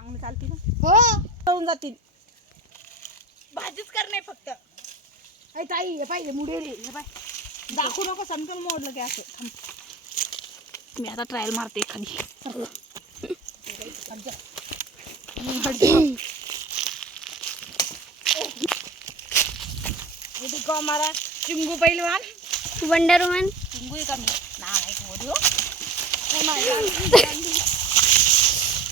चांगली चालती ना. हो. जातील. भाजीच करणे फक्त. ऐ ताई हे पाहिजे हे पाय. दाखवू नको समजून मोडलं की असं. थांब. मी आता ट्रायल मारते हमारा चिंगू पहलवान वंडर वुमन चिंगू ही कमी ना हो. नाही माझ्या.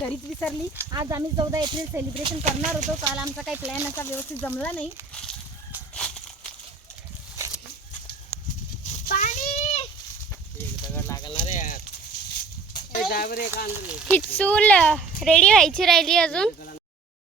घरीच विसरली. आज आम्ही चौदा एप्रिल सेलिब्रेशन करणार होतो. काल आमचा काही प्लॅन असा व्यवस्थित जमला नाही. रेडी व्हायची राहिली अजून.